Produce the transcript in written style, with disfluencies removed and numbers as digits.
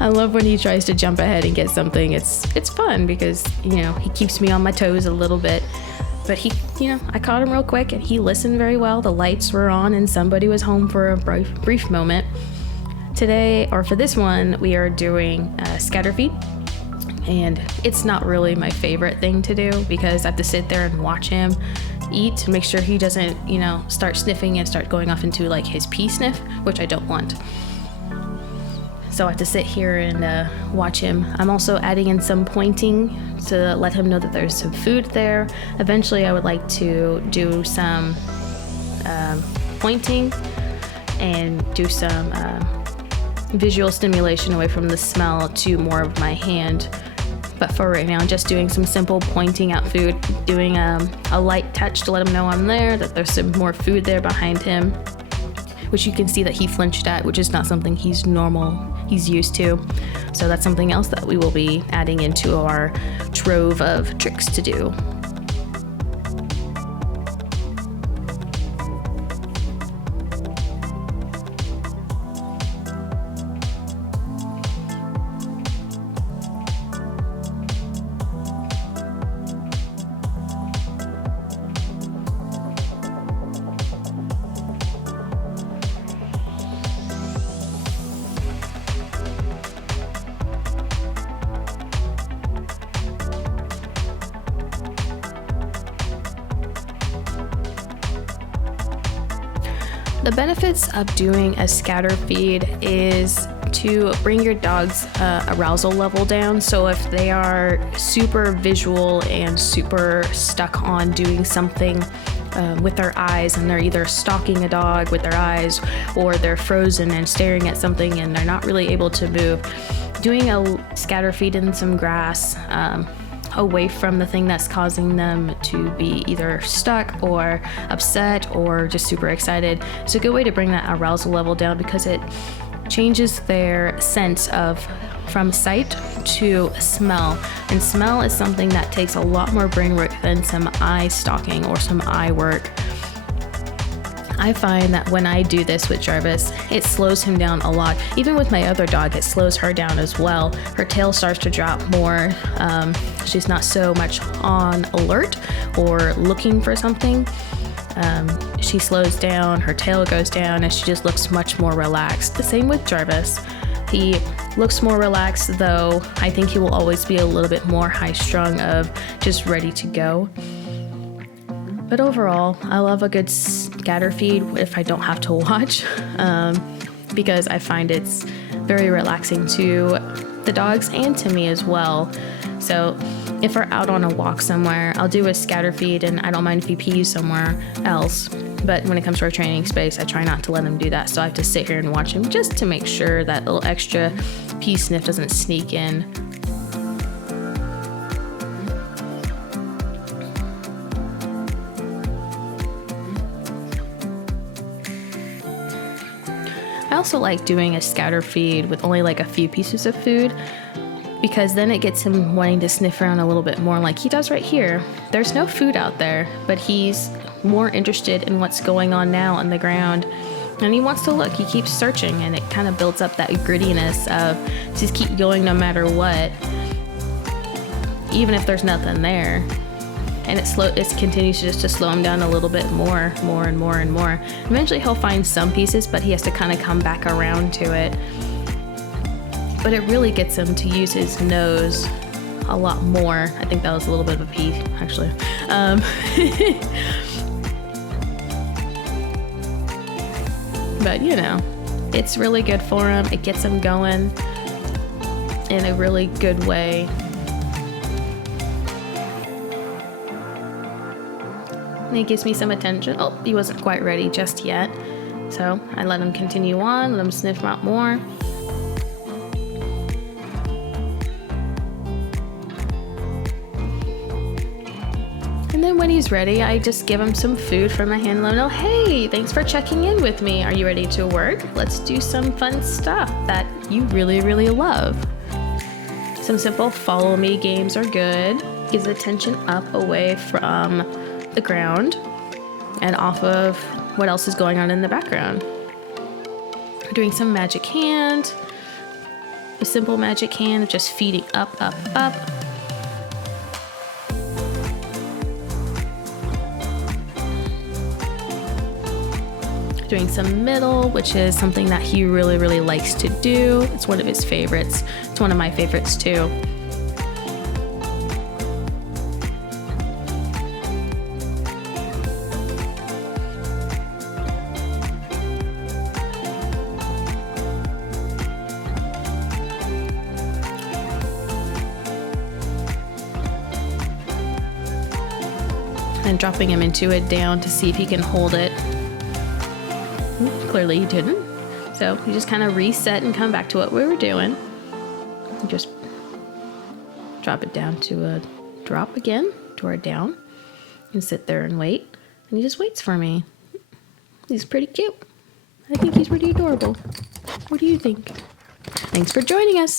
I love when he tries to jump ahead and get something. It's fun because, he keeps me on my toes a little bit. But I caught him real quick and he listened very well. The lights were on and somebody was home for a brief moment. Today, or for this one, we are doing scatter feed. And it's not really my favorite thing to do because I have to sit there and watch him eat and make sure he doesn't, start sniffing and start going off into like his pee sniff, which I don't want. So I have to sit here and watch him. I'm also adding in some pointing to let him know that there's some food there. Eventually I would like to do some pointing and do some visual stimulation away from the smell to more of my hand. But for right now, just doing some simple pointing out food, doing a light touch to let him know I'm there, that there's some more food there behind him, which you can see that he flinched at, which is not something he's used to. So that's something else that we will be adding into our trove of tricks to do. The benefits of doing a scatter feed is to bring your dog's arousal level down. So if they are super visual and super stuck on doing something with their eyes, and they're either stalking a dog with their eyes or they're frozen and staring at something and they're not really able to move, doing a scatter feed in some grass away from the thing that's causing them to be either stuck or upset or just super excited. It's a good way to bring that arousal level down because it changes their sense of from sight to smell. And smell is something that takes a lot more brain work than some eye stalking or some eye work. I find that when I do this with Jarvis, it slows him down a lot. Even with my other dog, it slows her down as well. Her tail starts to drop more. She's not so much on alert or looking for something. She slows down, her tail goes down, and she just looks much more relaxed. The same with Jarvis. He looks more relaxed, though I think he will always be a little bit more high-strung of just ready to go. But overall, I love a good scatter feed if I don't have to watch, because I find it's very relaxing to the dogs and to me as well. So if we're out on a walk somewhere, I'll do a scatter feed, and I don't mind if he pees somewhere else. But when it comes to our training space, I try not to let him do that. So I have to sit here and watch him just to make sure that little extra pee sniff doesn't sneak in. I also like doing a scatter feed with only like a few pieces of food, because then it gets him wanting to sniff around a little bit more like he does right here. There's no food out there, but he's more interested in what's going on now on the ground, and he wants to look. He keeps searching, and it kind of builds up that grittiness of just keep going no matter what, even if there's nothing there. And it continues just to slow him down a little bit more and more. Eventually he'll find some pieces, but he has to kind of come back around to it. But it really gets him to use his nose a lot more. I think that was a little bit of a pee, actually. But it's really good for him. It gets him going in a really good way. And he gives me some attention. Oh, he wasn't quite ready just yet. So I let him continue on, let him sniff out more. And then when he's ready, I just give him some food from my hand. Let him know, hey, thanks for checking in with me. Are you ready to work? Let's do some fun stuff that you really, really love. Some simple follow me games are good. Gives attention up away from the ground and off of what else is going on in the background. We're doing some magic hand, a simple magic hand of just feeding up, up, up. Doing some middle, which is something that he really likes to do. It's one of his favorites. It's one of my favorites too. And dropping him into it down to see if he can hold it. Clearly he didn't. So we just kind of reset and come back to what we were doing. And just drop it down to a drop again, to our down, and sit there and wait. And he just waits for me. He's pretty cute. I think he's pretty adorable. What do you think? Thanks for joining us.